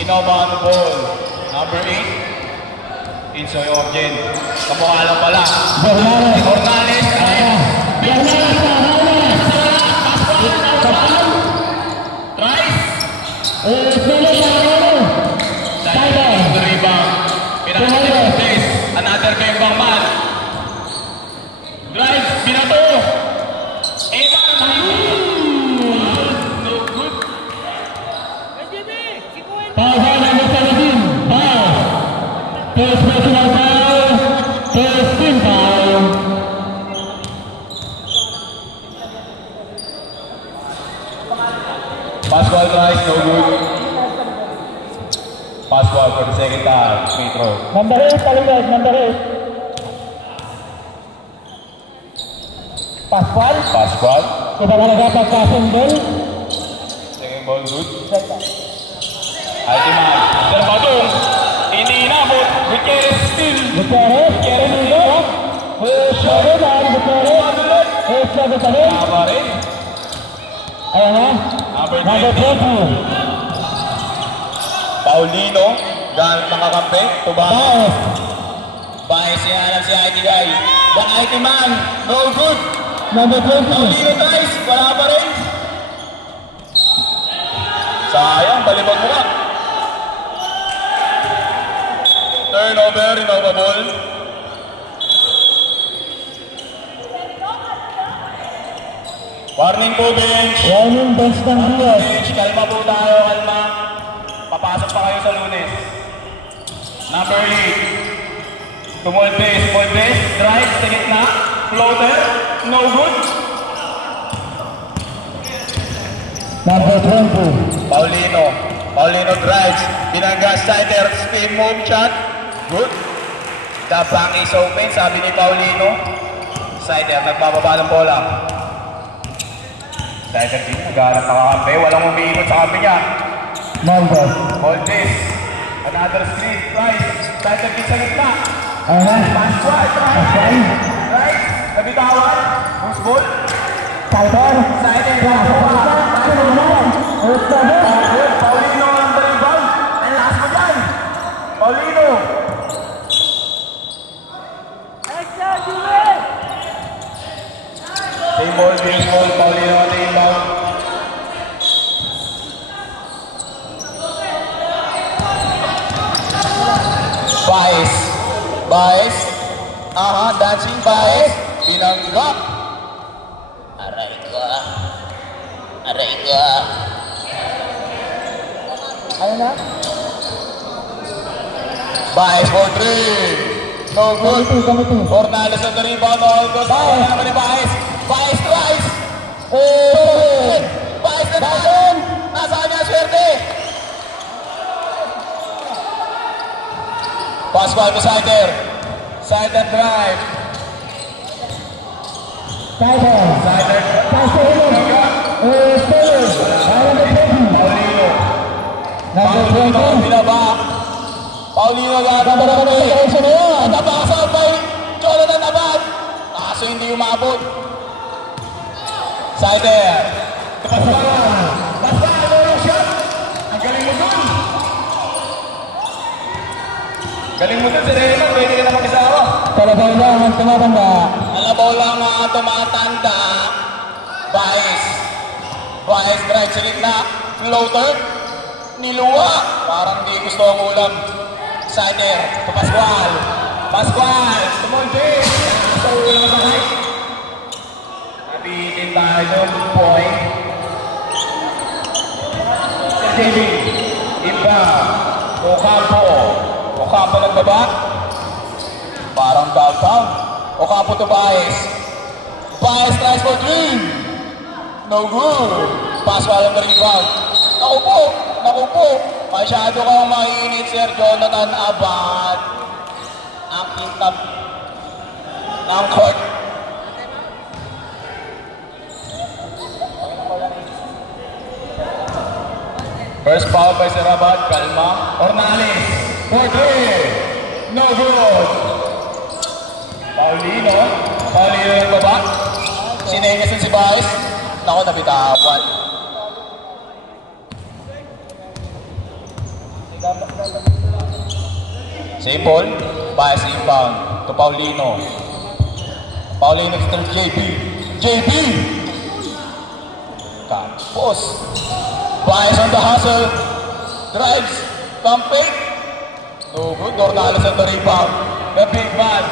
Inoban ball. Number 8. Insoy Orgen. Kamukha lang pala. Ornales. Another Bembang man. Drive, binato. Evan. No good. Foul number 17. Foul. First personal foul. First team foul. Pascual drive, no good. Pascual for the second time. Free throw. Number 8, Talingad. Number 8. Pascual. Pascual. Kita na passing ball. Second ball good. Altiman. Sermadong. Hindi inabot. Gutierrez still. Gutierrez. Nilo. Gutierrez. Gutierrez. Tama rin. Ayan na. Number 20. Paulino. Gamit nakakampi. Tubahan. Baez siya si ITI. The IT man. No good. Number 20. Paulino tries. Wala pa rin. Sayang. Balibag mo ka. Turnover. Innova ball. Warning po, bench. Warning bench ng Diaz. Bench. Kalma po tayo. Kalma. Papasok pa kayo sa Lunes. Number 8. Small base. Drive sa gitna. Floater. No good. Number 20. Paulino drives. Binangga sider. Spin move shot. Good. The bank is open. Sabi ni Paulino. Sider. Nagbababa ng bola. Sider din. Naghahanap nakakampi. Walang umiikot sa kampi niya. Number. Hold this. Another screen. Price. Sider din sa gitna. Pascual. Right. Nabitawan. Who's ball? Sider. Sider. Paulino ang balibang. And last mo dyan. Paulino. Team ball, Paulino ang team ball. Baez. Dancing Baez. Binangga. Aray ko. Ano na? Baez for 3. No good. Ornales on the rebound. All good. Baez tries. Baez na naman. Nasaan niya swerte? Pascual to Sider. Sider drive. Sider. Paulino binaba. Paulino nabasag by Jonathan Abad. Kaso hindi umabot. Sider. Pascual shot. Ang galing mo dun. Si Raymond. Pwede ka na mag-isawa. Talabaw lang ang tumatanda. Alabaw lang ang tumatanda. Baez drive sa gitna. Floater. Niluwa. Parang di gusto ang ulam. Sider. To Pascual. Tumunti. Gusto ulam sa height. Nabitin tayo doon. Point. JB. Iba. Ocampo nagbaba. Parang downtown. Ocampo to Baez. Baez tries for 3. No good. Pascual on the rebound. Naku po. Masyado kang mainit, Sir Jonathan Abad. Ang kintab ng court. First foul by Sir Abad. Kalma. Ornales. For 3. No good. Paulino yung baba. Sinengasin si Baez. Naku, nabitawan. Simple. Pass inbound to Paulino. Paulino to JB. JB! Campos. Pass on the hustle. Drives. Campaign. No good. Dornales on the rebound. The big man.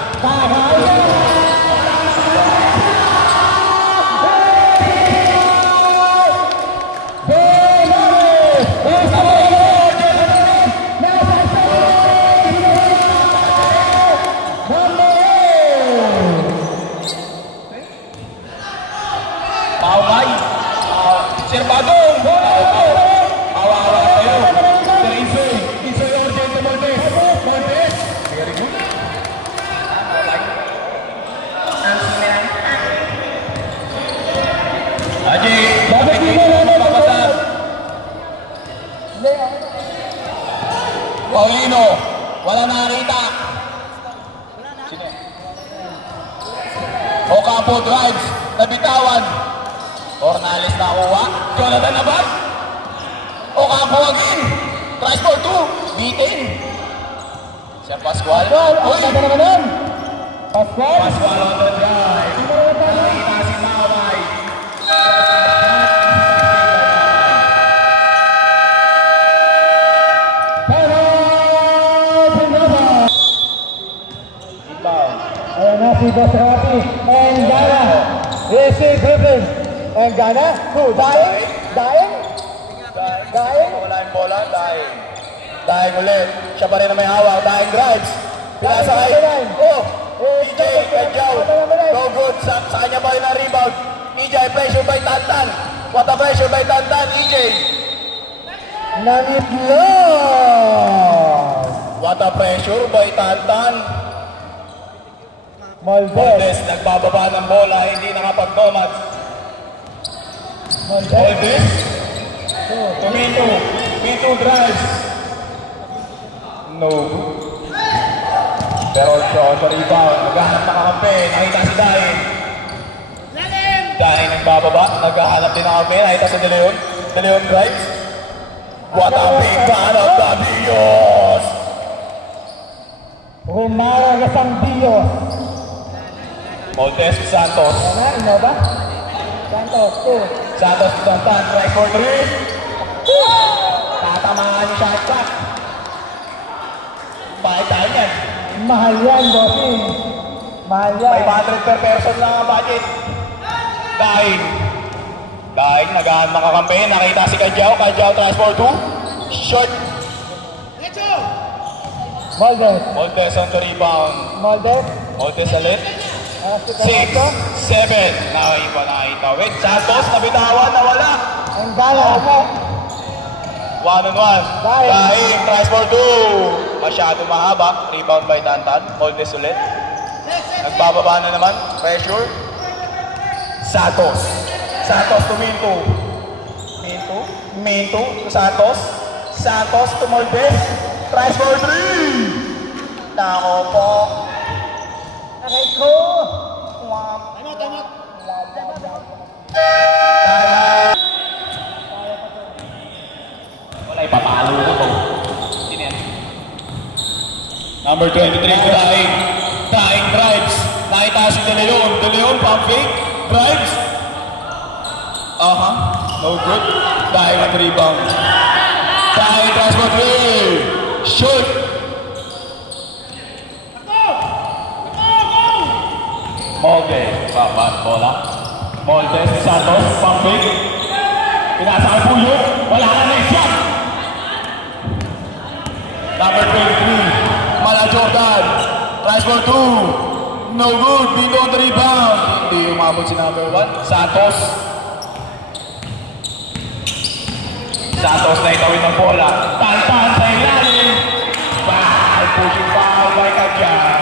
Serbagong! Awa-awa tayo. Sir Isoy. Isoy Orgen to Montes. Montes. Very good. Haji. Bakit hindi mo papasar? Paulino. Wala nakakita. Sino? Ocampo drives. Nabitawan. Ornales na kuha. Jonathan Abad. Ocampo again. Tries for 2. Beaten. Sir Pascual. Uy! Ano naman nun? Pascual? Pascual on the drive. Nakita si Maway. Ayan na si Boss Rapi. And Gana. Yes, Griffin. And Gana. Who? Dying? Dying? Dying? Wala yung bola. Dying. Dying ulit. Siya pa rin na may hawak. Dying drives. Pinasakay. Oh! EJ, Kadjaw. No good. Sa kanya pa rin ang rebound. EJ, pressure by Tantan. What a pressure by Tantan, EJ. Namitlog! What a pressure by Tantan. Moldes nagbababa ng bola, hindi nakapag-nomad. Moldes. Tumito. Tumito drives. No. Pero sa rebound, naghahanap na kakampi. Nakita si Dain. Dain nagbababa, naghahanap din ng kakampi. Nakita si De Leon. De Leon drives. What a big man of the Dios! Rumara kasang Dios. Moldes Santos. Ano ba? Santos, 2. Santos Santan, try for 3. Tatamaan yung shot clock. Bakit tayo yan? Mahal yan, bossing. Mahal yan. 500 per person lang ang budget. Daing. Daing, nagahan ng kakampi. Nakita si Kadjaw. Kadjaw tries for 2. Short. Moldes. Moldes on the rebound. Moldes. Moldes ulit. 6, 7. Nakita. Wait, Santos, nabitawan, nawala. Ang Gana. 1-on-1. Daing, tries for 2. Masyado mahaba. Rebound by Tantan. Moldes ulit. Nagbababa na naman. Pressure. Santos. Santos to Minto. Minto. Minto to Santos. Santos to Moldes. Tries for 3. Nako po. Aray ko. Tama. Wala, ipapalo ko to. Sino yan? Number 23 to Daing. Daing drives. Nakita si De Leon. De Leon, pump fake. Drives. No good. Daing at rebound. Daing tries for 3. Shoot. Moldes. Papat bola. Moldes ni Santos. Pump fake. Pinasa ang puyo. Wala na na yung shot. Number 23. Mala Jordan. Tries for 2. No good. Bingo on the rebound. Hindi umabot si number 1. Santos. Santos na itawin ng bola. Tantan sa ilalim. Foul. Pushing foul by Kadjaw.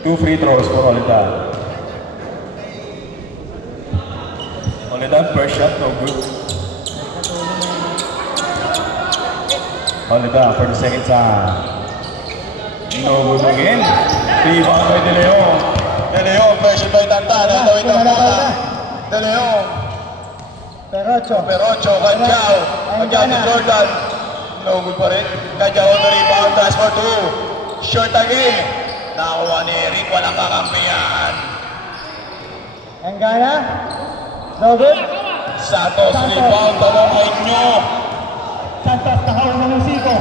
Two free throws for Olita. Only that first shot, no good. Only that for the second time. No good again. Rebound by De Leon. De Leon, pressure by Tantan. Natawid ang bola. De Leon. Perocho. Perocho, Kanjao. Kanjao ni Jordan. No good pa rin. Kanjao on the rebound. Pass for two. Short again. Nakakuha ni Eric. Walang kakampiyan. Engana. No good. Santos rebound. Tanong kay nyo. Santos nakawin ng musiko.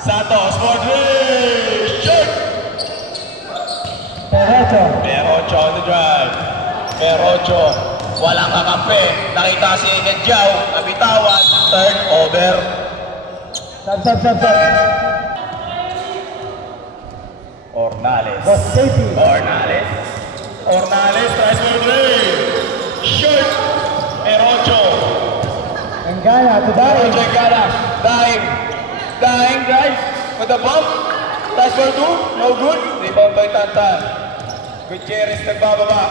Santos for three. Shoot! Perocho. Perocho on the drive. Perocho. Walang kakampi. Nakita si Kanjao. Nabitawan. Turnover. Sub. Ornales. Boss safety. Ornales tries for three. Shoot! Perocho. Engana to Daring. Perocho Engana. Dying drive. With the bump. Tries for two. No good. Rebound by Tantan. Gutierrez nagbababa.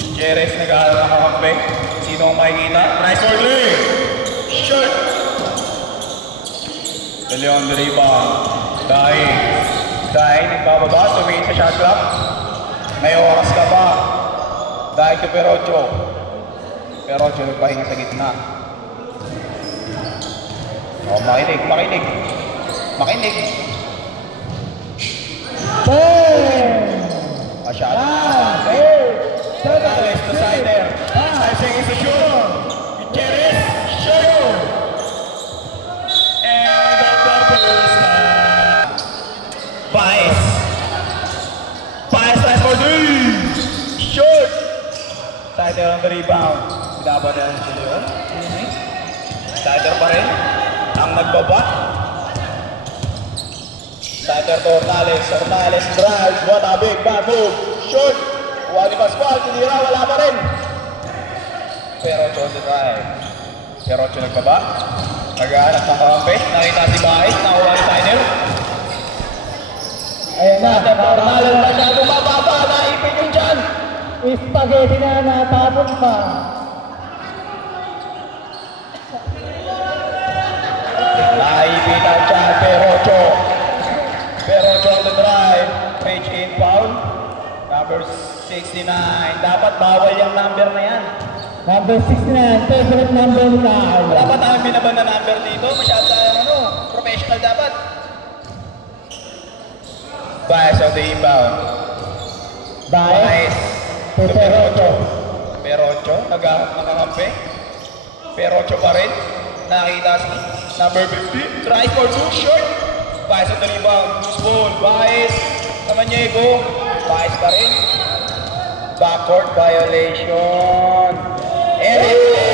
Gutierrez nag-aakampi. Sino ang makikita? Tries for three. Shoot! De Leon the rebound. Dying, nagbababa, tumingin sa shot clock. May oras ka pa. Dying to Perocho. Perocho nagpahinga sa gitna. Oh, makinig. Masyado. Ornales to Sider. Slicing is a shoot. Gutierrez, shoot! And the double slam. Baez tries for three. Shoot! Sider on the rebound. Dapat na rin si Leon. Sider pa rin. Ang nagbaba. Sider to Ornales. Ornales drives. What a big bad move. Shoot! Wali Pascual. Tinira. Wala pa rin. Perocho on the drive. Perocho nagbaba. Nag-aanap ng kakampi. Nakita si Baez. Nakuha si Sider. Ayan na. Ornales masyado mababa. Naipit yung dyan. Spaghetti na natapon pa. Naipit ang dyan. Perocho on the drive. Page in foul. Number 69. Dapat bawal yung number na yan. Number 69, favorite number ni Carl. Wala pa tayong binaban na number dito. Masyado tayong professional dapat. Baez on the inbound. Baez. To Perocho. Perocho, nakakampi. Perocho pa rin. Nakita si number 50. Try for two, short. Baez on the rebound. Loose ball. Baez. Samaniego. Baez pa rin. Backcourt violation. Eric.